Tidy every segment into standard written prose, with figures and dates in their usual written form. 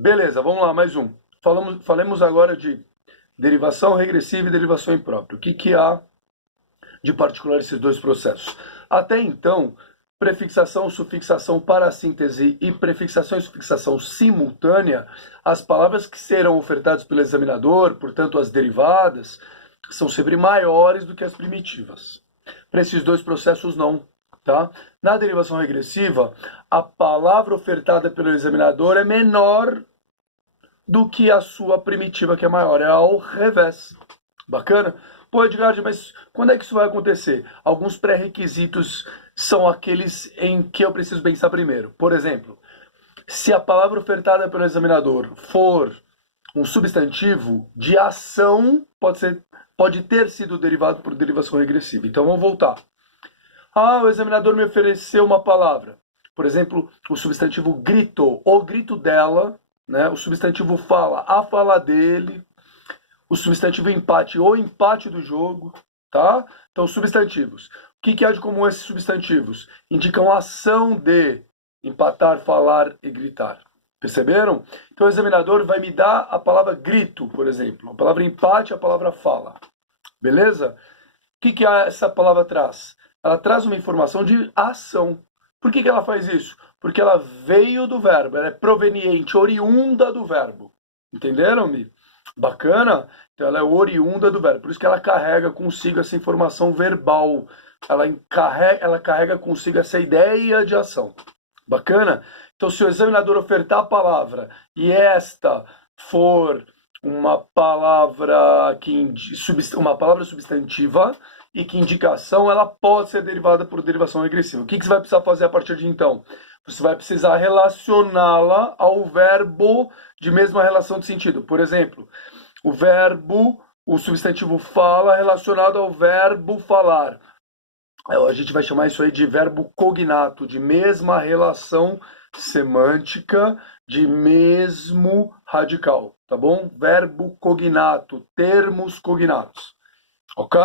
Beleza, vamos lá, mais um. Falemos agora de derivação regressiva e derivação imprópria. O que há de particular esses dois processos? Até então, prefixação, sufixação, parassíntese e prefixação e sufixação simultânea, as palavras que serão ofertadas pelo examinador, portanto as derivadas, são sempre maiores do que as primitivas. Para esses dois processos não, tá? Na derivação regressiva, a palavra ofertada pelo examinador é menor do que a sua primitiva, que é maior, é ao revés. Bacana? Pô, Edgar, mas quando é que isso vai acontecer? Alguns pré-requisitos são aqueles em que eu preciso pensar primeiro. Por exemplo, se a palavra ofertada pelo examinador for um substantivo de ação, pode ter sido derivado por derivação regressiva. Então vamos voltar. O examinador me ofereceu uma palavra. Por exemplo, o substantivo grito, o grito dela, né? O substantivo fala, a fala dele. O substantivo empate, o empate do jogo, tá? Então, substantivos. O que há de comum esses substantivos? Indicam a ação de empatar, falar e gritar. Perceberam? Então, o examinador vai me dar a palavra grito, por exemplo. A palavra empate, a palavra fala. Beleza? O que essa palavra traz? Ela traz uma informação de ação. Por que ela faz isso? Porque ela veio do verbo, ela é proveniente, oriunda do verbo. Entenderam-me? Bacana? Então ela é oriunda do verbo. Por isso que ela carrega consigo essa informação verbal. Ela carrega consigo essa ideia de ação. Bacana? Então se o examinador ofertar a palavra e esta for uma palavra substantiva e que indicação, ela pode ser derivada por derivação regressiva. O que você vai precisar fazer a partir de então? Você vai precisar relacioná-la ao verbo de mesma relação de sentido. Por exemplo, o substantivo fala relacionado ao verbo falar. A gente vai chamar isso aí de verbo cognato, de mesma relação semântica, de mesmo radical, tá bom? Verbo cognato, termos cognatos. Ok?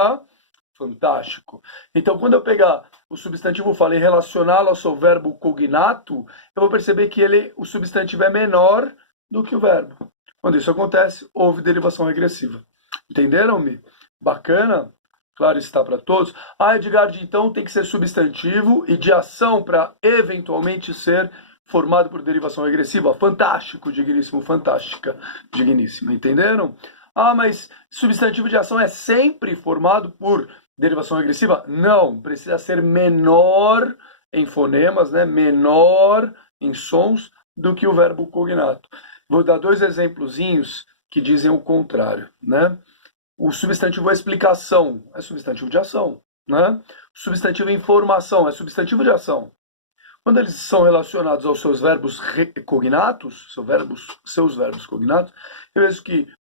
Fantástico. Então, quando eu pegar o substantivo fala e relacioná-lo ao seu verbo cognato, eu vou perceber que o substantivo é menor do que o verbo. Quando isso acontece, houve derivação regressiva. Entenderam-me? Bacana? Claro, está para todos. Edgar, então tem que ser substantivo e de ação para eventualmente ser formado por derivação regressiva. Fantástico, digníssimo, fantástica, digníssima. Entenderam? Mas substantivo de ação é sempre formado por derivação regressiva? Não, precisa ser menor em fonemas, né? Menor em sons do que o verbo cognato. Vou dar dois exemplozinhos que dizem o contrário, né? O substantivo explicação é substantivo de ação, né? O substantivo informação é substantivo de ação. Quando eles são relacionados aos seus verbos cognatos, seus verbos cognatos, eu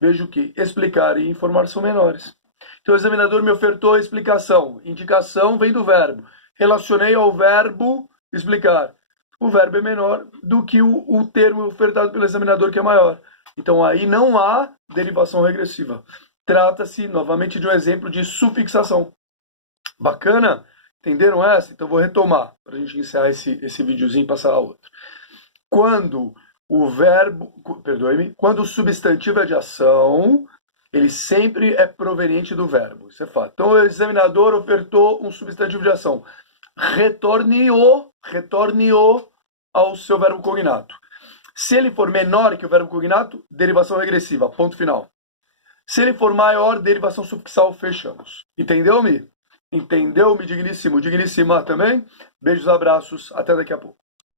vejo que explicar e informar são menores. Então o examinador me ofertou a explicação. Indicação vem do verbo. Relacionei ao verbo explicar. O verbo é menor do que o termo ofertado pelo examinador, que é maior. Então aí não há derivação regressiva. Trata-se novamente de um exemplo de sufixação. Bacana? Entenderam essa? Então vou retomar para a gente encerrar esse videozinho e passar a outro. Quando quando o substantivo é de ação, ele sempre é proveniente do verbo. Isso é fato. Então o examinador ofertou um substantivo de ação. Retorne-o ao seu verbo cognato. Se ele for menor que o verbo cognato, derivação regressiva. Ponto final. Se ele for maior, derivação sufixal, fechamos. Entendeu-me? Entendeu-me, digníssimo, digníssima também? Beijos, abraços, até daqui a pouco.